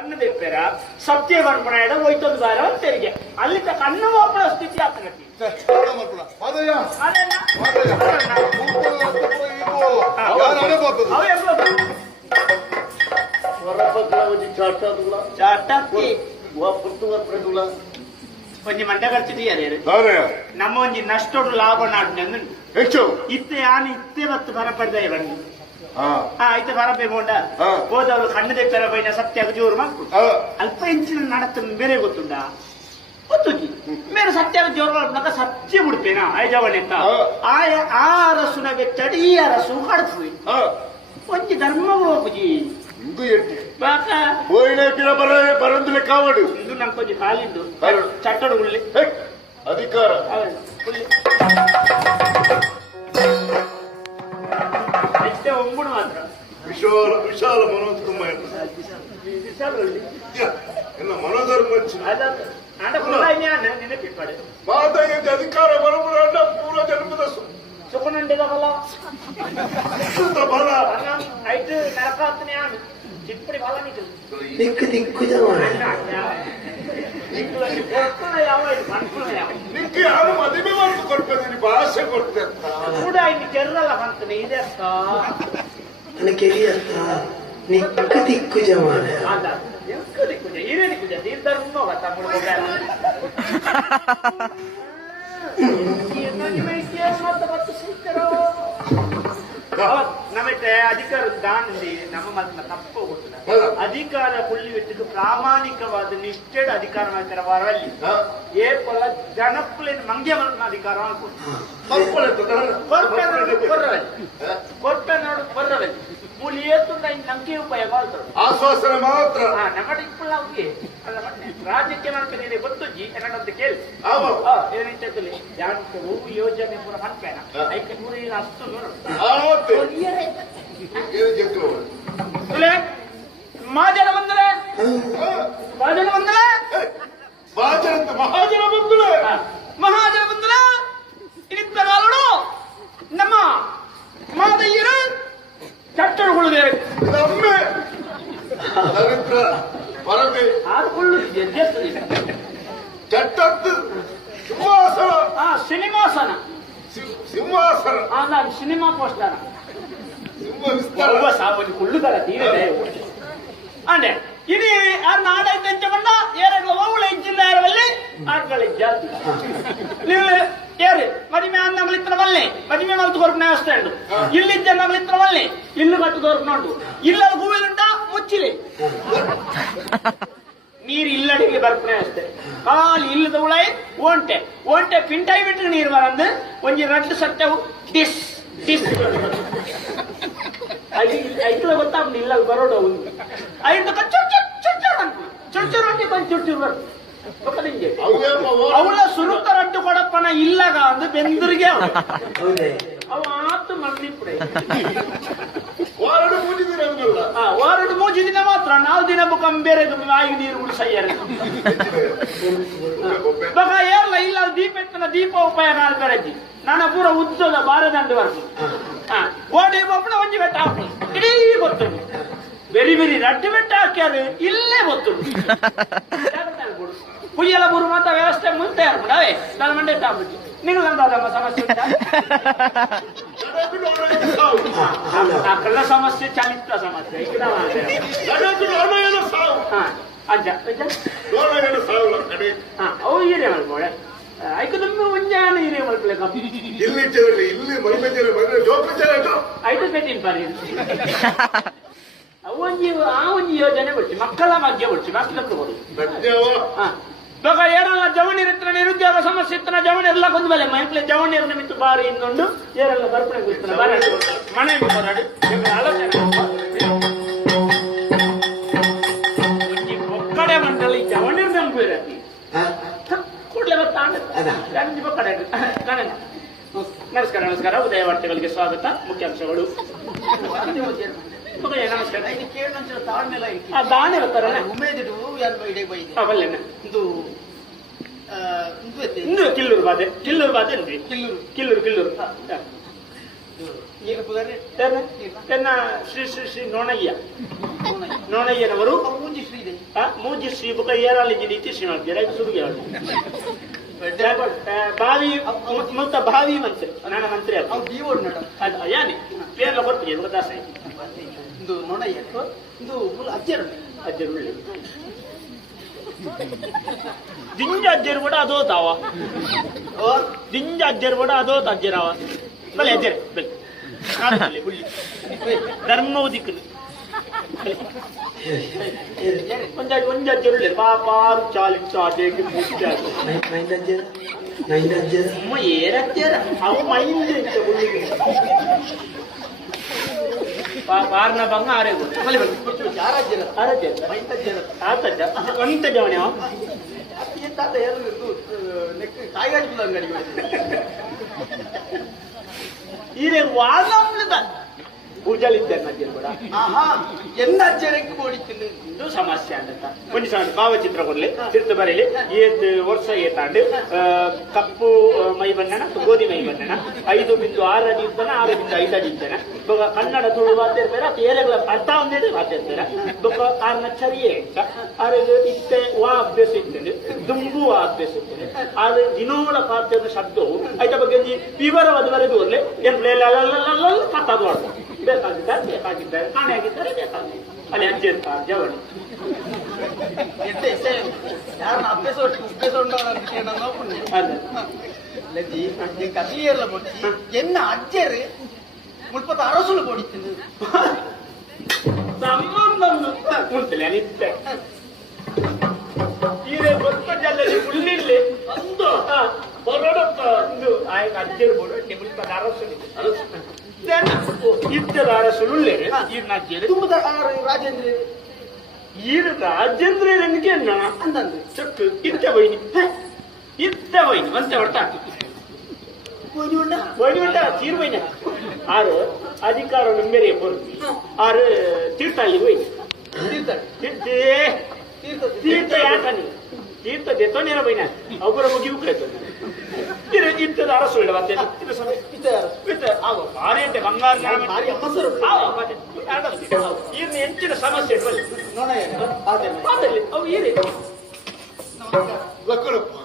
ಕಣ್ಣು ತೆಪ್ಪೇರ ಸತ್ಯ ಬರ್ಪಣ ಹೋಯ್ತೊಂದು ಬಾರ ತೆರಿಗೆ ಅಲ್ಲಿ ತಕ್ಕ ಅನ್ನ ಒಬ್ಬಳ ಸ್ಥಿತಿ ಆಗ್ತದೆ ಒಂಜಿ ಮಂಡ ಖರ್ಚಿದೀಯಾರೆ ನಮ್ಮ ಒಂಜಿ ನಷ್ಟೋಡು ಲಾಭ ನಾಡು ಇತ್ತೆ ಆನೆ ಇತ್ತೆ ಬತ್ತು ಬರಪಡ್ದ ಬನ್ನಿ ಆಯ್ತು ಬರಬೇ ಬೋಂಡ ಹೋದವರು ಕಣ್ಣು ತೆಪ್ಪರ ಬೈನ ಸತ್ಯ ಜೋರು ಮಕ್ಕಳು ಅಲ್ಪ ಇಂಚಿನ ನಡತ ಬೇರೆ ಗೊತ್ತುಂಡ ಗೊತ್ತುಜಿ ಮೇರೆ ಸತ್ಯ ಜೋರು ಮಾಡ್ಕೊಂಡಾಗ ಸತ್ಯ ಬಿಡ್ತೇನಾ ಐಜವನೆತ್ತ ಆ ಅರಸುನ ಬೆಚ್ಚಡಿ ಈ ಅರಸು ಕಡ್ತು ಒಂಜಿ ಧರ್ಮ ಹೋಗುಜಿ ಬರಂದಿಲ್ಲ ಕಾವಡು ಇದು ನಮ್ ಕೊಂಚ ಕಾಲಿಂದು ಚಟ್ಟಡು ಉಳ್ಳಿ ಅಧಿಕಾರ ಅಷ್ಟೇ ಒಂಬುಡು ಮಾತ್ರ ವಿಶಾಲ ವಿಶಾಲ ಮನೋಧರ್ಮ ಎಲ್ಲ ಮನೋಧರ್ಮ ನೆನಪಿಪ್ಪಾಡೆ ಮಾತಾಗಿ ಅಧಿಕಾರ ಬರಬರ ಪೂರ್ವ ಜನ್ಮದ ಸುಖನುಂಡಿದವಲ್ಲ ಬಲ ಐದು ನರಕಾತ್ನೆ ಆನು ಚಿಪ್ಪಡಿ ಬಲ ನಿಂತು ದಿಕ್ಕು ದಿಕ್ಕು ನಿಕ್ಕೆ ಯಾರು ಮದುವೆ ಮಾಡ್ತು ಕೊಡ್ತೀನಿ ಭಾಷೆ ಕೊಡ್ತೆ ಕೂಡ ಇಲ್ಲಿ ಕೆರಲ್ಲ ಬಂತಾನೆ ಇದೆ ಅಕ್ಕ ನನಗೆ ನಿಕ್ಕು ದಿಕ್ಕು ಜಮಾನ ದಿಕ್ಕು ದಿಕ್ಕು ಹಿರೇ ದಿಕ್ಕು ತೀರ್ಥರ್ನೋ ತಮ್ಮ ನಮಗೆ ಅಧಿಕಾರ ದಾನದಿ ನಮ್ಮ ಮತ ತಪ್ಪು ಗೊತ್ತಿಲ್ಲ ಅಧಿಕಾರ ಕೊಳ್ಳಿವೆಟ್ಟಿದ್ದು ಪ್ರಾಮಾಣಿಕವಾದ ನಿಷ್ಠೆಡ ಅಧಿಕಾರ ಮಾಡ್ತಾರೆ ವಾರಲ್ಲಿ ಏಪಲ ಜನಪ್ಪಲೇನು ಮಂಗ್ಯ ಮನ ಅಧಿಕಾರ ಕೊಟ್ಟ ನೋಡು ಬರ್ರವಲ್ಲಿ ಮೂಲಿ ಏತುಂಡ ಇನ್ನು ನಂಗೆ ಉಪಯೋಗ ಮಾಡ್ತಾರೆ ಆಶ್ವಾಸನೆ ಮಾತ್ರ ನಮ್ಮಡಿ ಇಪ್ಪಲ್ಲ ಅವ್ರಿಗೆ ರಾಜ್ಯಕ್ಕೆ ಮಾಡ್ತೀನಿ ಗೊತ್ತುಜ್ಜಿ ಏನಂತ ಕೇಳಿ ಏನಿರ್ತಲಿ ಯಾರು ಯೋಜನೆ ಪೂರ ಮಾಡ್ಬೇಡ ಐಕೆ ನೂರ ಅಷ್ಟು ಮಹಾಜನ ಬಂದರೆ ಮಹಾಜನ ಬಂದರೆ ಮಹಾಜನ ಬಂಧುಗಳೇ ಮಹಾಜನ ಬಂಧುಲ ಇನಿತ್ತಗಾಲೋಡು ನಮ್ಮ ಮಾದಯ್ಯರು ಚಟ್ಟರುಗಳು ಬೇರೆ ನಮ್ಮೆ ದರಿದ್ರ ಪರದೆ ಆದುಕೊಳ್ಳು ಚಟ್ಟದ್ದು ಸಿಂಹಾಸನ ಸಿನಿಮಾಸನ ಸಿಂಹಾಸನ ನಾನು ಸಿನಿಮಾ ಪೋಸ್ಟರ್ ಸಿಂಹ ವಿಸ್ತಾರ ಸಾಬನಿ ಕುಳ್ಳುಗಳ ತೀರದೆ ಅಂದೆ ಇದು ನಾಡೈತೆ ಎಂಚಕೊಂಡ ಏರಗಳ ಓವುಳ ಇಂಚಿಂದ ಏರವಲ್ಲಿ ಆಡ್ಗಳ ಜಾತಿ ನೀವು ಏರಿ ಮದಿಮೆ ಅನ್ನಗಳಿತ್ರವಲ್ಲಿ ಮದಿಮೆ ಮಲ್ತು ಕೊರ್ಪನೆ ಅಷ್ಟೇ ಉಂಟು ಇಲ್ಲಿದ್ದ ಅನ್ನಗಳಿತ್ರವಲ್ಲಿ ಇಲ್ಲು ಕಟ್ಟು ಕೊರ್ಪನುಂಟು ಇಲ್ಲದ ಹೂವಿನುಂಟ ಮುಚ್ಚಿಲಿ ನೀರು ಇಲ್ಲಡಿಗೆ ಬರ್ಪನೆ ಅಷ್ಟೇ ಕಾಲು ಇಲ್ಲದ ಉಳಾಯಿ ಓಂಟೆ ಓಂಟೆ ಪಿಂಟಾಯಿ ಬಿಟ್ಟರೆ ನೀರು ಬರಂದು ಒಂಜಿ ರಡ್ಡು ಸಟ್ಟೆವು ಡಿಸ್ ಡಿಸ್ ಐಕ್ಲ ಗೊತ್ತಾಗ್ತದೆ ಇಲ್ಲ ಬರೋಡ ಒಂದು ಐದು ಚುರ್ಚುರು ಅಂಟಿ ಬಂದು ಚುರ್ಚುರು ಬರ್ತದೆ ಅವಳ ಸುರುತ್ತ ರಡ್ಡು ಕೊಡಪ್ಪನ ಇಲ್ಲಾಗ ಅಂದು ಬೆಂದರಿಗೆ ಅವ ಆತು ಮಣ್ಣಿಪ್ಪಡೆ ವಾರಡು ಮೂಜಿ ದಿನ ಮಾತ್ರ ನಾವು ದಿನ ಬೇರೆ ಆಗಿ ನೀರು ಉಳಿಸಯ್ಯಾರ ಬಗ ಏರ್ಲ ಇಲ್ಲ ದೀಪ ಎತ್ತನ ದೀಪ ಉಪಯೋಗ ಆಡ್ತಾರಜ್ಜಿ ನನ್ನ ಪೂರ ಉದ್ದದ ಬಾರದಂಡು ಬರ್ತು ಗೋಡೆ ಒಬ್ಬನ ಒಂಜಿ ಬೆಟ್ಟ ಹಾಕಿ ಇಡೀ ಗೊತ್ತುಂಟು ಬೆರಿ ಬೆರಿ ರಡ್ಡು ಬೆಟ್ಟ ಹಾಕ್ಯಾರ ಇಲ್ಲೇ ಗೊತ್ತುಂಟು ಪುಯ್ಯಲ ಬರು ಮಾತ ವ್ಯವಸ್ಥೆ ಮುಂದೆ ಅವೇ ನನ್ನ ಮಂಡೆ ತಾಬಿಟ್ಟು ನಿಂಗಂತಮ್ಮ ಸಮಸ್ಯೆ ಉಂಟಾ ಕಳ್ಳ ಸಮಸ್ಯೆ ಚಾಲಿತ ಸಮಸ್ಯೆ ಅಜ್ಜ ಅವು ಹೀರೆ ಮಾಡ್ಬೋಳೆ ಐಕದಮ್ಮ ಒಂಜಾನ ಹೀರೆ ಮಾಡ್ಕೊಳಕ ಐದು ಕಟ್ಟಿನ ಪಾರಿ ಅವೊಂಜಿ ಆ ಒಂಜಿ ಯೋಜನೆ ಬಿಡ್ತಿ ಮಕ್ಕಳ ಮಧ್ಯ ಬಿಡ್ತಿ ಮಕ್ಕಳಕ್ಕೆ ಕೊಡು ಇವಾಗ ಏನೆಲ್ಲ ಜವಣಿರಿತ್ರ ನಿರುದ್ಯೋಗ ಸಮಸ್ಯೆ ಇತ್ತನ ಜವಣಿ ಎಲ್ಲ ಕೊಂದು ಮೇಲೆ ಮೈಕ್ಲೆ ಜವಣಿಯರನ್ನ ಮಿತ್ತು ಬಾರಿ ಇನ್ನೊಂದು ಏರೆಲ್ಲ ಬರ್ಪಣೆ ಗೊತ್ತಿಲ್ಲ ಬಾರಿ ಮನೆ ಹೋರಾಡಿ ಒಕ್ಕಡೆ ಮಂಡಳಿ ಜವಣಿರ್ ನಂಬಿ ಕೂಡಲೇ ಗೊತ್ತಾಂಡ ಒಕ್ಕಡೆ ನಮಸ್ಕಾರ ನಮಸ್ಕಾರ ಉದಯ ವಾರ್ತೆಗಳಿಗೆ ಸ್ವಾಗತ ಮುಖ್ಯಾಂಶಗಳು ನಮಸ್ಕಾರ ದಾನೆ ಬರ್ತಾರಲ್ಲ ಉಮೇದಿಡು ಬಲ್ಲೆನ ಇಂದು ಕಿಲ್ಲೂರು ಬಾದೆ ಕಿಲ್ಲೂರು ಬಾದೆ ಅನ್ರಿ ಕಿಲ್ಲೂರು ಕಿಲ್ಲೂರು ಶ್ರೀ ಶ್ರೀ ಶ್ರೀ ಶ್ರೀ ನೋಣಯ್ಯನವರು ಮೂಜಿ ಶ್ರೀ ಬುಕ ಏರಾಲಿ ಜಿಡಿ ಶ್ರೀ ಮಾಡ್ತೀರಾ ಸುಡುಗೆ ಬಾವಿ ಮುತ್ತ ಬಾವಿ ಮಂತ್ರಿ ನನ್ನ ಮಂತ್ರಿ ಅದು ಯಾನಿ ಪೇರ್ಲ ಕೊಡ್ತೀನಿ ಇವಾಗ ದಾಸ ಇದು ನೋಡ ಇದು ಅಜ್ಜರು ಅಜ್ಜರು ಒಳ್ಳೆ ದಿಂಜ ಅಜ್ಜರು ಕೂಡ ಅದೋ ತಾವ ದಿಂಜ ಅಜ್ಜರು ಕೂಡ ಅದೋ ಅಜ್ಜರಾವ ಬಲೆ ಅಜ್ಜರು ಬಲೆ ಹುಳ್ಳಿ ಧರ್ಮವು ದಿಕ್ಕು ಒಂದ್ ಅಜ್ಜರು ಒಳ್ಳೆ ಪಾಪ ಚಾಲಿಂಚಾಟೆಗೆ ಏರಜ್ಜರ ಅವು ಮೈಂಡ್ ಹುಳ್ಳಿಗೆ ಪಾರ್ನ ಬಂಗ ಆರೇಗು ಒಂತ ಜವಣಿ ಈರೇ ವಾದ ಪೂಜಾಲಿದ್ದ ಕೂಡ ಎನ್ನ ಅಜ್ಜರಕ್ಕೆ ಓಡಿತೀನಿ ಇದು ಸಮಸ್ಯೆ ಅಂತ ಒಂದು ಸಮಸ್ಯೆ ಭಾವಚಿತ್ರ ಕೊಡ್ಲಿ ತಿರ್ತು ಬರೀಲಿ ಏತ್ ವರ್ಷ ಏತಾಂಡು ಕಪ್ಪು ಮೈ ಬಣ್ಣನ ಗೋಧಿ ಮೈ ಬಣ್ಣನ 5.6 ಅಡಿ ಇದ್ದಾನ 6.5 ಅಡಿ ಇದ್ದಾನ ಇವಾಗ ಕನ್ನಡ ತುಳು ಮಾತಾಡ್ತಾರೆ ಅದು ಏಲೆಗಳ ಅರ್ಥ ಒಂದೇ ಮಾತಾಡ್ತಾರೆ ಇವಾಗ ಆರ್ನ ಚರಿಯೇ ಅಂತ ಆದ್ರೆ ಇತ್ತೆ ವಾ ಅಭ್ಯಾಸ ಇರ್ತದೆ ದುಂಬು ವಾ ಅಭ್ಯಾಸ ಇರ್ತದೆ ಆದ್ರೆ ದಿನೋಳ ಪಾತ್ರದ ಶಬ್ದವು ಐದ ಬಗ್ಗೆ ವಿವರವಾದ ವರೆಗೂ ಓದ್ಲೆ ಏನು ಕತ್ತಾದು ಆಡ್ತಾರೆ ಬೇಕಾಗಿದ್ದಾರೆ ಕಾಣೆ ಆಗಿದ್ದಾರೆ ಬೇಕಾಗಿ ಅಲ್ಲಿ ಅಜ್ಜಿ ಇರ್ತಾರೆ ಜವಳಿ ಯಾರನ್ನ ಅಭ್ಯಾಸ ಕಲಿಯಲ್ಲ ಕೊಡ್ತಿ ಎನ್ನ ಅಜ್ಜರು ಮುಲ್ಪದ ಅರಸುಲು ಕೊಡಿತೀನಿ ಸಂಬಂಧ ಉಂಟಲ್ಲ ನಿತ್ಯ ಈಗ ಗೊತ್ತಲ್ಲಿ ಉಳ್ಳಿಲ್ಲಿ ಒಂದು ಹೊರಡತ್ತ ಒಂದು ಆಯ್ಕೆ ಅಜ್ಜರು ಬೋಡು ಮುಲ್ಪದ ಅರಸು ಇದ್ದರ ಅರಸುಳ್ಳೆ ಈಗ ನಾಜ್ಜರು ತುಂಬದ ರಾಜೇಂದ್ರ ಈರು ರಾಜೇಂದ್ರ ನನಗೆ ಅಂತಂದ್ರೆ ಚಕ್ಕು ಇತ್ತ ವೈನಿ ಒಂತೆ ಹೊಡ್ತಾ ವೈನಿ ಉಂಟ ತೀರ್ವೈನ ಆರು ಅಧಿಕಾರ ನಂಬೆರೆ ಬರುತ್ತಿ ಆರು ತೀರ್ಥಳ್ಳಿ ವೈನಿ ತೀರ್ಥ ಯಾಕನಿ ತೀರ್ಥ ದೆತ್ತೋನೇನ ಬೈನ ಒಬ್ಬರ ಮುಗಿವು ಕೇಳ್ತಾನೆ ಇತ್ತದ ಅರಸುಳ್ಳೆ ಮತ್ತೆ ಆಗೋ ಭಾರಿ ಅಂತೆ ಬಂಗಾರ ಈರ್ನ ಹೆಚ್ಚಿನ ಸಮಸ್ಯೆ ನೋಡ ಅವು ಈರಿ ಲಕ್ಕಣಪ್ಪ